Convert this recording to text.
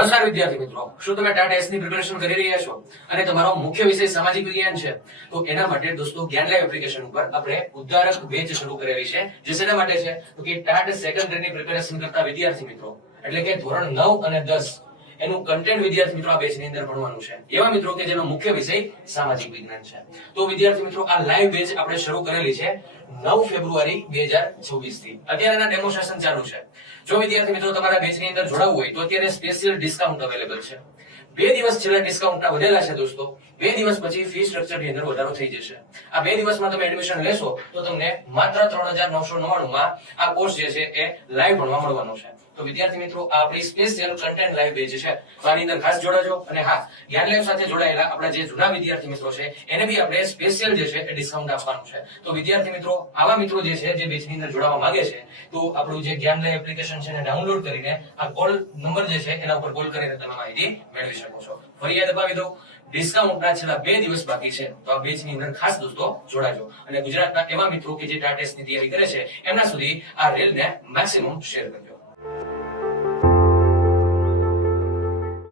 નમસ્કાર વિદ્યાર્થી મિત્રો, શું તમે ટાટ એસ ની પ્રિપેરેશન કરી રહ્યા છો અને તમારો મુખ્ય વિષય સામાજિક વિજ્ઞાન છે? તો એના માટે દોસ્તો જ્ઞાન લાઈવ એપ્લિકેશન ઉપર આપણે ઉદ્ધારક બેચ શરૂ કરેલી છે, જે શેના માટે છે તો કે ટાટ સેકન્ડરીની પ્રિપેરેશન કરતા વિદ્યાર્થી મિત્રો, એટલે કે ધોરણ 9 અને 10 એનું કન્ટેન્ટ વિદ્યાર્થી મિત્રો આ બેચની અંદર ભણવાનું છે, એવા મિત્રો કે જેનો મુખ્ય વિષય સામાજિક વિજ્ઞાન છે. તો વિદ્યાર્થી મિત્રો, આ લાઈવ બેચ આપણે શરૂ કરેલી છે 9 ફેબ્રુઆરી 2024 થી. અત્યારે ડેમો સેશન ચાલુ છે. જો વિદ્યાર્થી મિત્રો તમારા બેચની અંદર જોડાવવું હોય તો અત્યારે સ્પેશિયલ ડિસ્કાઉન્ટ અવેલેબલ છે. 2 દિવસ છેલ્લા ડિસ્કાઉન્ટના વધેલા છે દોસ્તો. 2 દિવસ પછી ફી સ્ટ્રક્ચરની અંદર વધારો થઈ જશે. આ 2 દિવસમાં તમે એડમિશન લેશો તો તમને માત્ર 3999 માં આ કોર્સ જે છે એ લાઈવ ભણવા મળવાનો છે. તો વિદ્યાર્થી મિત્રો, આ આપણી સ્પેશિયલ કન્ટેન્ટ લાઈવ બેચ છે, તો આની અંદર ખાસ જોડાજો. અને હા, જ્ઞાન લાઈવ સાથે જોડાયેલા આપણા જે જૂના વિદ્યાર્થી મિત્રો છે એને બી આપણે સ્પેશિયલ જે છે એ ડિસ્કાઉન્ટ આપવાનું છે. તો વિદ્યાર્થી મિત્રો, આવા મિત્રો જે છે જે બેચની અંદર જોડાવા માંગે છે તો આપણું જે જ્ઞાન લાઈવ એપ્લિકેશન છે એને ડાઉનલોડ કરીને આ કોલ નંબર જે છે એના ઉપર કોલ કરીને તમે માહિતી મેળવી શકો છો. ફરી યાદ અપાવી દઉં, ડિસ્કાઉન્ટના છેલ્લા 2 દિવસ બાકી છે, તો આ બેચની અંદર ખાસ દોસ્તો જોડાજો. અને ગુજરાતના એવા મિત્રો કે જે ટાટ ની તૈયારી કરે છે એમના સુધી આ રીલને મેક્સિમમ શેર કરજો.